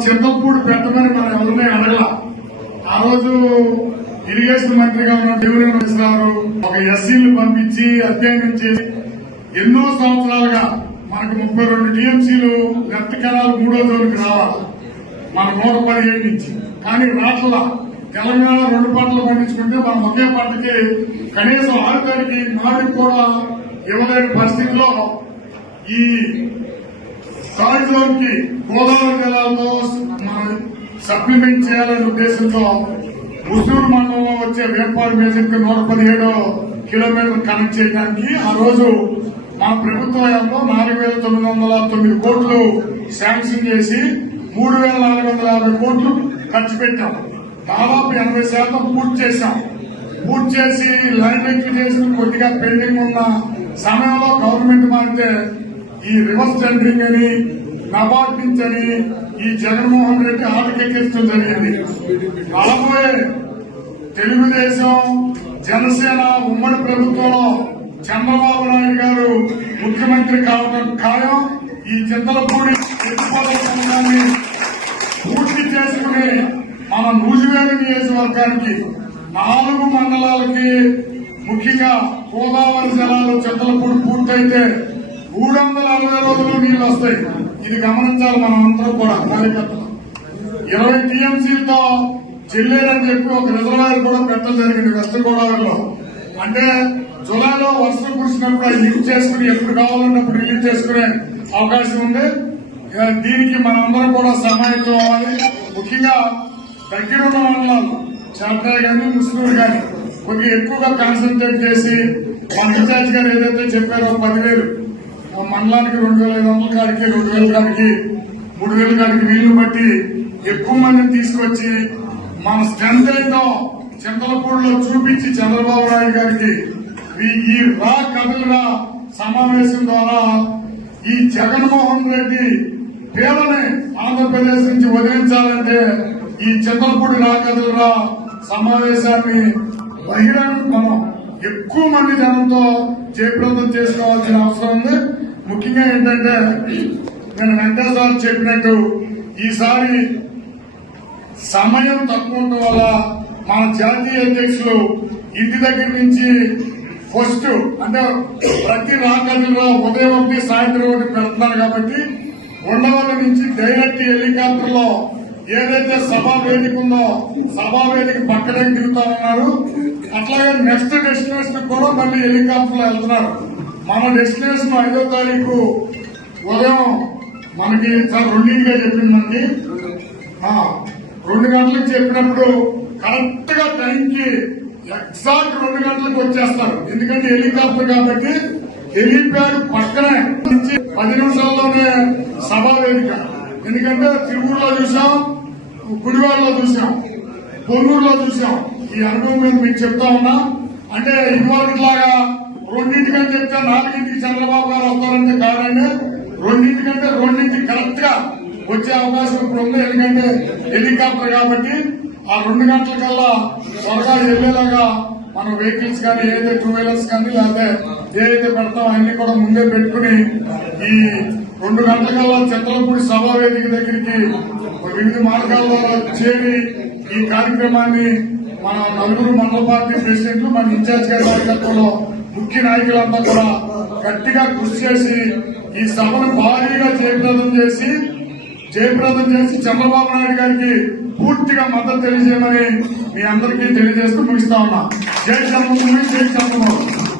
చిన్నప్పుడు పెట్టమని మనం ఎవరినే అడగల. ఆ రోజు ఇరిగేషన్ మంత్రిగా ఉన్న దేవుని గారు ఒక ఎస్సీలు పంపించి అధ్యయనం చేసి ఎన్నో సంవత్సరాలుగా మనకు ముప్పై రెండు టీఎంసీలు లెఫ్ట్ కెనాల్ మూడో జోన్కి రావాలి. మన నూట పదిహేడు నుంచి. కానీ రాష్ట్ర తెలంగాణ రెండు పంటలు పండించుకుంటే మనం ఒకే పంటకి కనీసం ఆరుగారికి నాలుగు కూడా ఇవ్వలేని పరిస్థితిలో ఈ కారిజోన్కి గోదావరి జిల్లాలో మనం సప్లిమెంట్ చేయాలనే ఉద్దేశంతో ముసూరు మండలంలో వచ్చే వేపాడు మేజర్కి నూట పదిహేడు కిలోమీటర్ కనెక్ట్ చేయడానికి ఆ రోజు మా ప్రభుత్వంలో నాలుగు వేల తొమ్మిది వందల తొమ్మిది కోట్లు శాంక్షన్ చేసి మూడు వేల నాలుగు వందల యాభై కోట్లు ఖర్చు పెట్టాం. దాదాపు ఎనభై శాతం పూర్తి చేశాం. పూర్తి చేసి లైన్ ఎక్కి చేసి కొద్దిగా పెండింగ్ ఉన్న సమయంలో గవర్నమెంట్ మారితే ఈ రివర్స్ టెండరింగ్ అని నబార్డ్ నుంచి అని ఈ జగన్మోహన్ రెడ్డి ఆటకెక్కించడం జరిగింది. రాబోయే తెలుగుదేశం జనసేన ఉమ్మడి ప్రభుత్వంలో చంద్రబాబు నాయుడు గారు ముఖ్యమంత్రి కావడం ఖాయం. ఈ చింతలపూడి ఎత్తిపోతల పూర్తి చేసుకుని మన నూజివేలు నియోజకవర్గానికి నాలుగు మండలాలకి ముఖ్యంగా గోదావరి జిల్లాలో చింతలపూడి పూర్తయితే మూడు వందల అరవై రోజులు నీళ్ళు వస్తాయి. ఇది గమనించాలి మనం అందరం కూడా కార్యకర్తలు ఇరవై టీఎంసీలతో చెల్లేదని చెప్పి ఒక రిజర్వాయర్ కూడా పెట్టడం జరిగింది వెస్ట్ గోదావరిలో. అంటే జులైలో వర్షం కురిసినప్పుడు యూజ్ చేసుకుని ఎప్పుడు కావాలన్నప్పుడు రిలీజ్ చేసుకునే అవకాశం ఉంది. ఇక దీనికి మనందరం కూడా సమాయత్తం అవ్వాలి ముఖ్యంగా దగ్గర ఉన్న మండలాలు చాటాయి కానీ ముస్లింలు కానీ కొద్దిగా ఎక్కువగా కాన్సన్ట్రేట్ చేసి మన ఇన్ఛార్జ్ గారు ఏదైతే చెప్పారో పదివేలు మండలానికి రెండు వేల ఐదు వందల కాడికి రెండు వేల కాడికి మూడు వేల కాడికి వీలు బట్టి ఎక్కువ మందిని తీసుకొచ్చి మన స్ట్రెంత్ ఏంటో చింతలపూడిలో చూపించి చంద్రబాబు నాయుడు గారికి ఈ- రా కథలుగా సమావేశం ద్వారా ఈ జగన్మోహన్ రెడ్డి పేదని ఆంధ్రప్రదేశ్ నుంచి వదిలించాలంటే ఈ చింతలపూడి రా కథలుగా సమావేశాన్ని బహిరంగ మనం ఎక్కువ మంది జనంతో జయప్రదం చేసుకోవాల్సిన అవసరం ఉంది. ముఖ్యంగా ఏంటంటే నేను వెంకటేశ్వర చెప్పినట్టు ఈసారి సమయం తక్కువ ఉండడం వల్ల మన జాతీయ అధ్యక్షులు ఇంటి దగ్గర నుంచి ఫస్ట్ అంటే ప్రతి రాకల్లో ఉదయం ఒకటి సాయంత్రం ఒకటి పెడుతున్నారు కాబట్టి ఉండవల్లి నుంచి డైరెక్ట్ హెలికాప్టర్లో ఏదైతే సభా వేదిక ఉందో సభా వేదిక పక్కనే దిగుతామన్నారు అట్లాగే నెక్స్ట్ డెస్టినేషన్ కూడా మళ్ళీ హెలికాప్టర్లో వెళ్తున్నారు. మన డెస్టినేషన్ ఐదో తారీఖు ఉదయం మనకి సార్ రెండింటిగా చెప్పింది మనకి. రెండు గంటలకు చెప్పినప్పుడు కరెక్ట్గా టైంకి ఎగ్జాక్ట్ రెండు గంటలకు వచ్చేస్తారు. ఎందుకంటే హెలికాప్టర్ కాబట్టి హెలిప్యాడ్ పక్కనే నుంచి పది నిమిషాల్లోనే సభా వేదిక. ఎందుకంటే తిరుమలలో చూసాం గుడివాడలో చూసాం పొన్నూరులో చూసాం. ఈ అనుభవం మీద మీకు చెప్తా ఉన్నా. అంటే ఇదివరకులాగా రెండింటికంటే చెప్తే నాలుగింటికి చంద్రబాబు గారు వస్తారంటే కాదండి రెండింటికంటే రెండింటికి కరెక్ట్గా వచ్చే అవకాశం ఇప్పుడు ఉంది. ఎందుకంటే హెలికాప్టర్ కాబట్టి ఆ రెండు గంటల కల్లా త్వరగా వెళ్ళేలాగా మన వెహికల్స్ కానీ ఏదైతే టూ వీలర్స్ కానీ లేకపోతే ఏదైతే పెడతాం అన్ని కూడా ముందే పెట్టుకుని ఈ రెండు గంటల కల్లా చిత్రపూడి సభా వేదిక దగ్గరికి వివిధ మార్గాల ద్వారా చేరి ఈ కార్యక్రమాన్ని మన నలుగురు మండల పార్టీ ప్రెసిడెంట్లు మన ఇన్ఛార్జ్ గారి నాయకత్వంలో ముఖ్య నాయకులంతా కూడా గట్టిగా కృషి చేసి ఈ సభను భారీగా జయప్రదం చేసి జయప్రదం చేసి చంద్రబాబు నాయుడు గారికి పూర్తిగా మద్దతు తెలియజేయమని మీ అందరికీ తెలియజేస్తూ ముగిస్తా ఉన్నా. జై చంద్రబాబు జై చంద్రబాబు.